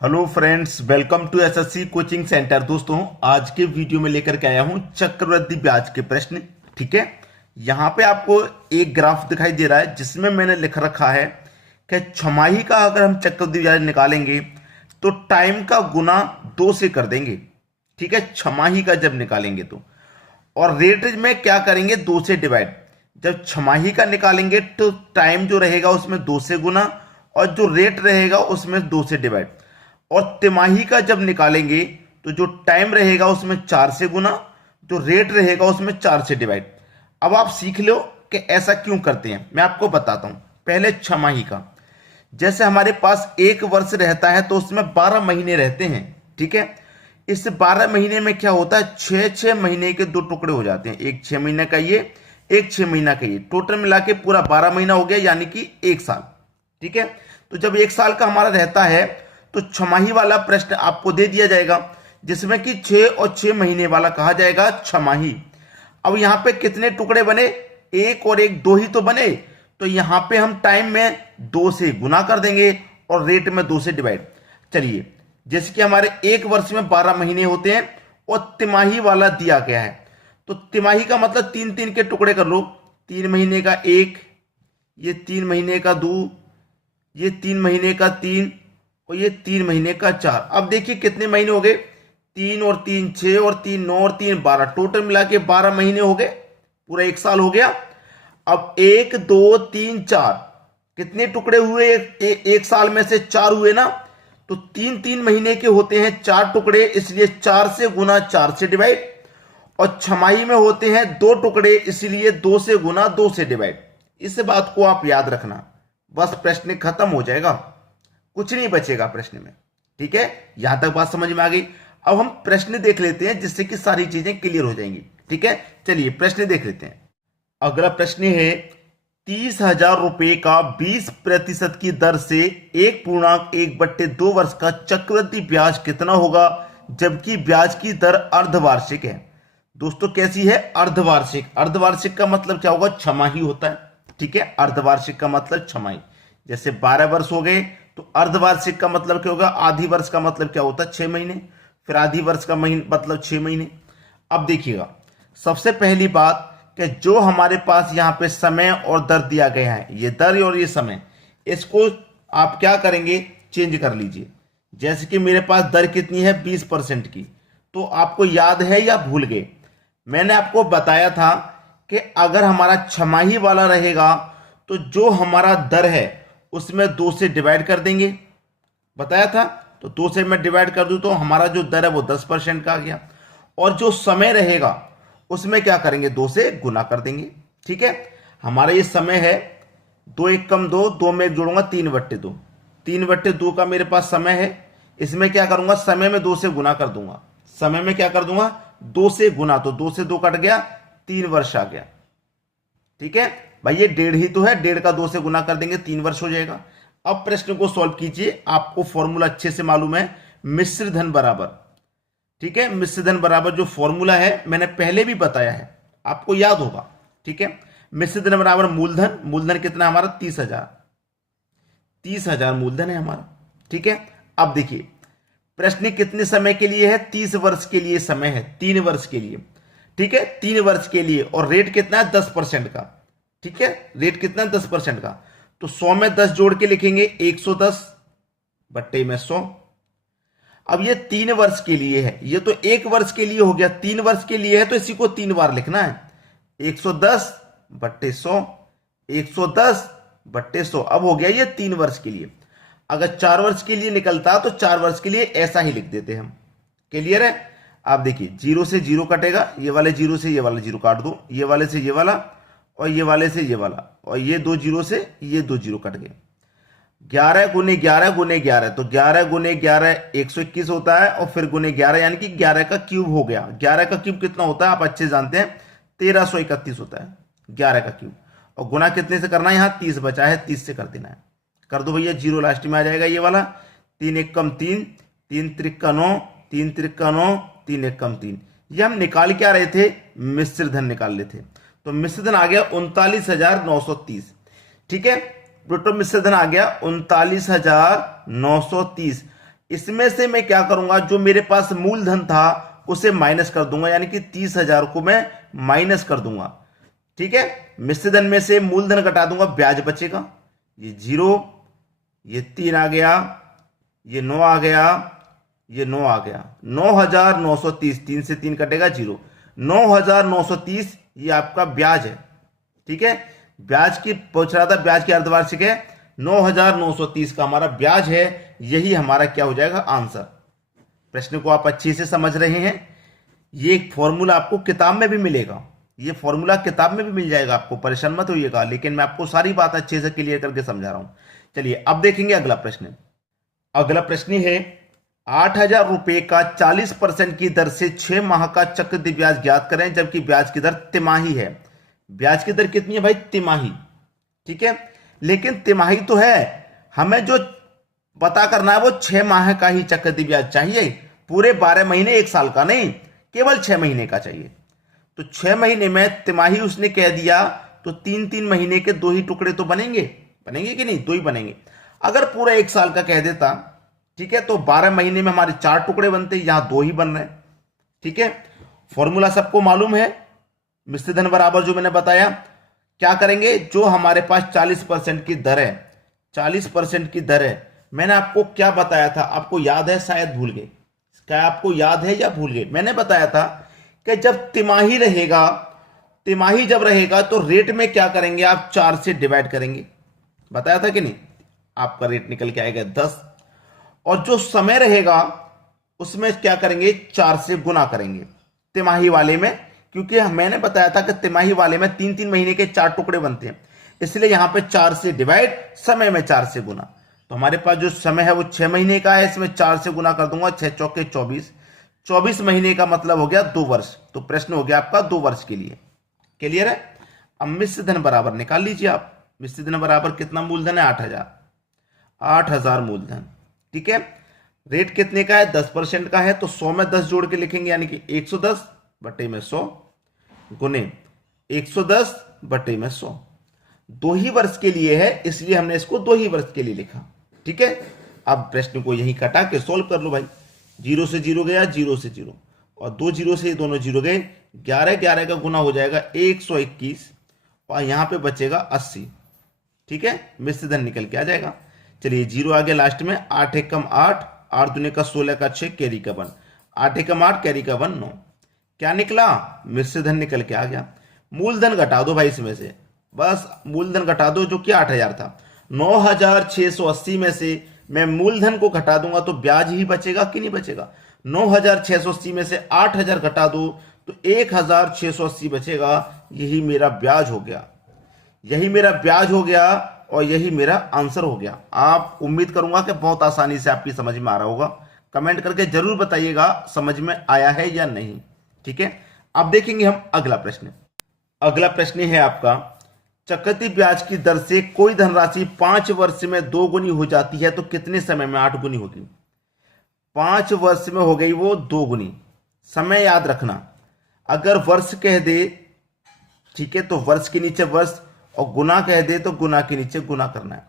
Hello friends, welcome to SSC coaching centre. दोस्तों, आज के वीडियो में लेकर के आया हूं चक्रवृद्धि ब्याज के प्रश्न। ठीक है, यहां पे आपको एक ग्राफ दिखाई दे रहा है जिसमें मैंने लिख रखा है कि छमाही का अगर हम चक्रवृद्धि ब्याज निकालेंगे तो टाइम का गुना 2 से कर देंगे। ठीक है, छमाही का जब निकालेंगे तो, और रेट में क्या करेंगे, 2 से डिवाइड। जब छमाही का निकालेंगे तो टाइम जो रहेगा उसमें 2 से गुना, और जो रेट रहेगा उसमें 2 से डिवाइड। और तिमाही का जब निकालेंगे तो जो टाइम रहेगा उसमें 4 से गुना, जो रेट रहेगा उसमें 4 से डिवाइड। अब आप सीख लो कि ऐसा क्यों करते हैं, मैं आपको बताता हूं। पहले छमाही का, जैसे हमारे पास एक वर्ष रहता है तो उसमें 12 महीने रहते हैं। ठीक है, इस 12 महीने में क्या होता है, 6-6 महीने के 2 टुकड़े हो जाते हैं। एक 6 महीने का ये, एक 6 महीना का ये, टोटल मिला के पूरा 12 महीना हो गया, यानी कि 1 साल। ठीक है, तो जब 1 साल का हमारा रहता है तो छमाही वाला प्रश्न आपको दे दिया जाएगा, जिसमें कि 6 और 6 महीने वाला कहा जाएगा छमाही। अब यहां पे कितने टुकड़े बने, एक और एक, 2 ही तो बने। तो यहां पे हम टाइम में 2 से गुना कर देंगे और रेट में 2 से डिवाइड। चलिए, जैसे कि हमारे एक वर्ष में 12 महीने होते हैं और तिमाही वाला दिया गया है, तो तिमाही का मतलब 3-3 के टुकड़े कर लो। 3 महीने का 1, ये 3 महीने का 2, ये 3 महीने का 3, और ये 3 महीने का 4। अब देखिए कितने महीने हो गए, 3 और 3 6 और 3 9 और 3 12, टोटल मिला के 12 महीने हो गए, पूरा 1 साल हो गया। अब 1 2 3 4 कितने टुकड़े हुए, एक साल में से 4 हुए ना, तो 3-3 महीने के होते हैं 4 टुकड़े, इसलिए 4 से गुना 4 से डिवाइड। और छमाही में होते हैं 2 टुकड़े, इसलिए 2 से गुना 2 से डिवाइड। इस बात को आप याद रखना, बस प्रश्न खत्म हो जाएगा, कुछ नहीं बचेगा प्रश्न में। ठीक है, यहां तक बात समझ में आ गई। अब हम प्रश्न देख लेते हैं जिससे कि सारी चीजें क्लियर हो जाएंगी। ठीक है, चलिए प्रश्न देख लेते हैं। अगला प्रश्न है, 30,000 रुपए का 20% की दर से 1.1/2 वर्ष का चक्रवृद्धि ब्याज कितना होगा, जबकि ब्याज की दर अर्धवार्षिक है। दोस्तों, कैसी है, अर्धवार्षिक। अर्धवार्षिक का मतलब क्या होगा, छमाही होता है। ठीक है, अर्धवार्षिक का मतलब छमाही। जैसे 12 वर्ष हो गए तो अर्धवार्षिक का मतलब क्या होगा, आधी वर्ष का मतलब क्या होता है, 6 महीने, फिर आधी वर्ष का महीने मतलब 6 महीने। अब देखिएगा, सबसे पहली बात कि जो हमारे पास यहां पे समय और दर दिया गया है, ये दर और ये समय, इसको आप क्या करेंगे, चेंज कर लीजिए। जैसे कि मेरे पास दर कितनी है, 20% की, तो आपको याद है या भूल गए, मैंने आपको बताया था कि अगर हमारा छमाही वाला रहेगा तो जो हमारा दर है उसमें 2 से डिवाइड कर देंगे, बताया था। तो 2 से मैं डिवाइड कर दूं तो हमारा जो दर है वो 10% का आ गया। और जो समय रहेगा उसमें क्या करेंगे, 2 से गुना कर देंगे। ठीक है, हमारा ये समय है, 2 1 कम 2, 2 में 1 जोड़ूंगा, 3/2। 3/2 का मेरे पास समय है, इसमें क्या करूंगा, समय में 2 से गुना कर दूंगा। समय में क्या कर दूंगा, 2 से गुना, तो 2 से 2 कट गया, 3 वर्ष आ गया। ठीक है भाई, ये 1.5 ही तो है, 1.5 का 2 से गुना कर देंगे, 3 वर्ष हो जाएगा। अब प्रश्न को सॉल्व कीजिए, आपको फॉर्मूला अच्छे से मालूम है, मिश्र धन बराबर। ठीक है, मिश्र धन बराबर जो फॉर्मूला है मैंने पहले भी बताया है, आपको याद होगा। ठीक है, मिश्र धन बराबर मूलधन, मूलधन कितना हमारा, 30,000। 30,000 मूलधन है हमारा। ठीक है, अब देखिए प्रश्न कितने समय के लिए है, 30 वर्ष के लिए समय है, 3 वर्ष के लिए। ठीक है, 3 वर्ष के लिए, और रेट कितना है, 10% का। ठीक है, रेट कितना, 10% का, तो 100 में 10 जोड़ के लिखेंगे, 110 बट्टे में 100। अब ये 3 वर्ष के लिए है, ये तो 1 वर्ष के लिए हो गया, 3 वर्ष के लिए है तो इसी को 3 बार लिखना है, 110 बट्टे 100, 110 बट्टे 100। अब हो गया ये 3 वर्ष के लिए। अगर 4 वर्ष के लिए निकलता तो 4 वर्ष के लिए ऐसा ही लिख देते हम। क्लियर है, आप देखिए, 0 से 0 कटेगा, ये वाले 0 से ये वाला 0 काट दो, ये वाले से ये वाला, और ये वाले से ये वाला, और ये 2 0 से ये 2 0 कट गए। 11 गुने 11 गुने 11, तो 11 गुने 11 121 होता है, और फिर गुने 11 यानी कि 11 का क्यूब हो गया। 11 का क्यूब कितना होता है, आप अच्छे जानते हैं, 1331 होता है 11 का क्यूब। और गुना कितने से करना है, यहाँ 30 बचा है, 30 से कर देना है। कर दो भैया, 0 लास्ट में आ जाएगा, ये वाला 3 1 कम 3, 3 त्रिक 9, 3 त्रिक 9, 3 1 कम 3। ये हम निकाल क्या रहे थे, मिश्र धन निकाल रहे थे, तो मिश्र धन आ गया 39,930। ठीक है, टोटल मिश्र धन आ गया 39,930। इसमें से मैं क्या करूंगा, जो मेरे पास मूलधन था उसे माइनस कर दूंगा, यानी कि 30,000 को मैं माइनस कर दूंगा। ठीक है, मिश्र धन में से मूलधन घटा दूंगा, ब्याज बचेगा। ये 0, ये 3 आ गया, ये 9 आ गया, ये 9 आ गया, 9,930, 3 से 3 कटेगा 0, 9,930 ये आपका ब्याज है। ठीक है, ब्याज की पूछ रहा था, ब्याज की अर्धवार्षिक है, 9,930 का हमारा ब्याज है। यही हमारा क्या हो जाएगा, आंसर। प्रश्न को आप अच्छे से समझ रहे हैं। ये एक फॉर्मूला आपको किताब में भी मिलेगा, ये फॉर्मूला किताब में भी मिल जाएगा, आपको परेशान मत होइएगा, लेकिन मैं आपको सारी बात अच्छे से क्लियर करके समझा रहा हूं। चलिए अब देखेंगे अगला प्रश्न। अगला प्रश्न है 8,000 रुपए का 40% की दर से 6 माह का चक्रवृद्धि ब्याज ज्ञात करें, जबकि ब्याज की दर तिमाही है। ब्याज की दर कितनी है भाई, तिमाही। ठीक है, लेकिन तिमाही तो है, हमें जो पता करना है वो 6 माह का ही चक्रवृद्धि ब्याज चाहिए, पूरे 12 महीने 1 साल का नहीं, केवल 6 महीने का चाहिए। तो 6 महीने में तिमाही उसने कह दिया, तो 3-3 महीने के 2 ही टुकड़े तो बनेंगे, बनेंगे कि नहीं, 2 ही बनेंगे। अगर पूरा 1 साल का कह देता, ठीक है, तो 12 महीने में हमारे 4 टुकड़े बनते, यहां 2 ही बन रहे हैं। ठीक है, फॉर्मूला सबको मालूम है, मिश्र धन बराबर जो मैंने बताया। क्या करेंगे, जो हमारे पास 40% की दर है, 40% की दर है, मैंने आपको क्या बताया था, आपको याद है, शायद भूल गए, क्या आपको याद है या भूल गए? मैंने बताया था कि जब तिमाही रहेगा, तिमाही जब रहेगा तो रेट में क्या करेंगे, आप 4 से डिवाइड करेंगे, बताया था कि नहीं? आपका रेट निकल के आएगा 10, और जो समय रहेगा उसमें क्या करेंगे, 4 से गुना करेंगे तिमाही वाले में, क्योंकि मैंने बताया था कि तिमाही वाले में 3-3 महीने के 4 टुकड़े बनते हैं, इसलिए यहां पे 4 से डिवाइड, समय में 4 से गुना। तो हमारे पास जो समय है वो 6 महीने का है, इसमें 4 से गुना कर दूंगा, 6 चौके 24, 24 महीने का मतलब हो गया 2 वर्ष। तो प्रश्न हो गया आपका 2 वर्ष के लिए। क्लियर है? अब मिश्र धन बराबर निकाल लीजिए आप। मिश्र धन बराबर कितना मूलधन है, 8,000, 8,000 मूलधन। ठीक है, रेट कितने का है, 10% का है, तो 100 में 10 जोड़ के लिखेंगे, यानी कि 110 बटे में 100 गुने 110 बटे में 100। 2 ही वर्ष के लिए है, इसलिए हमने इसको 2 ही वर्ष के लिए लिखा। ठीक है, अब प्रश्न को यही कटा के सोल्व कर लो भाई। 0 से 0 गया, 0 से 0, और 2 0 से दोनों 0 गए, 11 11 का गुना हो जाएगा 121, और यहां पे बचेगा 80। ठीक है, मिश्र धन निकल के आ जाएगा। चलिए 0 आ गया लास्ट में, 8 1 कम 8, 8 दूने का 16 का 6, कैरी का 1, 8 1 कम 8, कैरी का 1 9। क्या निकला, मिश्र धन निकल के आ गया। मूलधन घटा दो भाई इसमें से, बस मूलधन घटा दो, जो कि 8,000 था। 9,680 में से मैं मूलधन को घटा दूंगा तो ब्याज ही बचेगा कि नहीं बचेगा? 9,680 में से 8,000 घटा दो तो 1,680 बचेगा। यही मेरा ब्याज हो गया, यही मेरा ब्याज हो गया, और यही मेरा आंसर हो गया। आप, उम्मीद करूंगा कि बहुत आसानी से आपकी समझ में आ रहा होगा। कमेंट करके जरूर बताइएगा समझ में आया है या नहीं। ठीक है, अब देखेंगे हम अगला प्रश्न। अगला प्रश्न है आपका, चक्रवृद्धि ब्याज की दर से कोई धनराशि 5 वर्ष में 2 गुनी हो जाती है, तो कितने समय में 8 गुनी होगी? 5 वर्ष में हो गई वो 2 गुनी। समय याद रखना, अगर वर्ष कह दे, ठीक है, तो वर्ष के नीचे वर्ष, और गुना कह दे तो गुना के नीचे गुना करना है।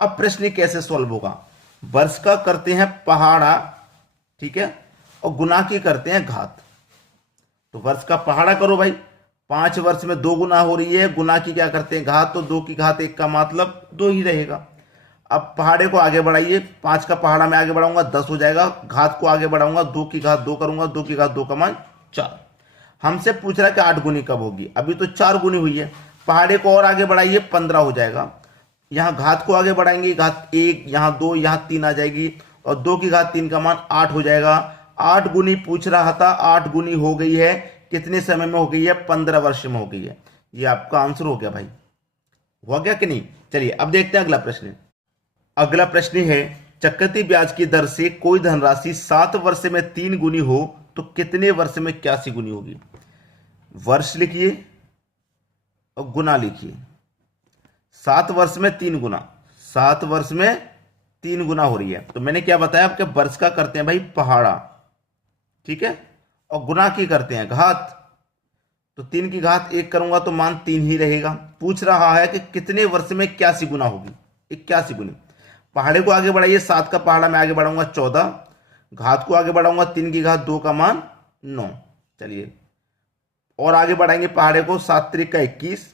अब प्रश्न कैसे सॉल्व होगा? वर्ष का करते हैं पहाड़ा, ठीक है, और गुना की करते हैं घात। तो वर्ष का पहाड़ा करो भाई, 5 वर्ष में 2 गुना हो रही है, गुना की क्या करते हैं घात, तो 2 की घात 1 का मतलब 2 ही रहेगा। अब पहाड़े को आगे बढ़ाइए, 5 का पहाड़ा में आगे बढ़ाऊंगा 10 हो जाएगा, घात को आगे बढ़ाऊंगा 2 की घात 2 करूंगा, 2 की घात 2 का मान 4। हमसे पूछ रहा है कि 8 गुनी कब होगी, अभी तो 4 गुनी हुई है। पहाड़े को और आगे बढ़ाइए, 15 हो जाएगा। यहां घात को आगे बढ़ाएंगे, घात 1, यहां 2, यहां 3 आ जाएगी, और 2 की घात 3 का मान 8 हो जाएगा। 8 गुनी पूछ रहा था, 8 गुनी हो गई है, कितने समय में हो गई है? 15 वर्ष में हो गई है। ये आपका आंसर हो गया भाई, हो गया कि नहीं? चलिए अब देखते हैं अगला प्रश्न। अगला प्रश्न है, चक्रवृद्धि ब्याज की दर से कोई धनराशि 7 वर्ष में 3 गुनी हो तो कितने वर्ष में 81 गुनी होगी? वर्ष लिखिए और गुना लिखिए। 7 वर्ष में 3 गुना, 7 वर्ष में 3 गुना हो रही है। तो मैंने क्या बताया आपके, वर्ष का करते हैं भाई पहाड़ा, ठीक है, और गुना की करते हैं घात। तो 3 की घात 1 करूंगा तो मान 3 ही रहेगा। पूछ रहा है कि कितने वर्ष में 81 गुना होगी, 81 गुनी। पहाड़े को आगे बढ़ाइए, 7 का पहाड़ा मैं आगे बढ़ाऊंगा 14, घात को आगे बढ़ाऊंगा 3 की घात 2 का मान 9। चलिए और आगे बढ़ाएंगे पहाड़े को, 7 त्रिक का 21,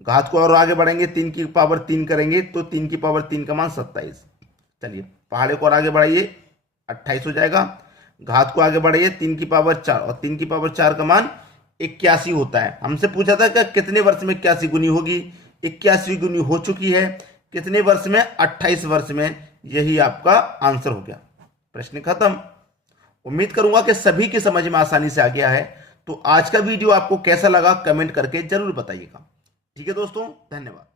घात को और आगे बढ़ाएंगे 3 की पावर 3 करेंगे तो 3 की पावर 3 का मान 27। चलिए पहाड़े को और आगे बढ़ाइए 28 हो जाएगा, घात को आगे बढ़ाइए 3 की पावर 4 और 3 की पावर 4 का मान 81 होता है। हमसे पूछा था कि कितने वर्ष में 81 गुनी होगी, 81 गुनी हो चुकी है। कितने वर्ष में? 28 वर्ष में। यही आपका आंसर हो गया। प्रश्न खत्म। उम्मीद करूंगा कि सभी की समझ में आसानी से आ गया है। तो आज का वीडियो आपको कैसा लगा कमेंट करके जरूर बताइएगा। ठीक है दोस्तों, धन्यवाद।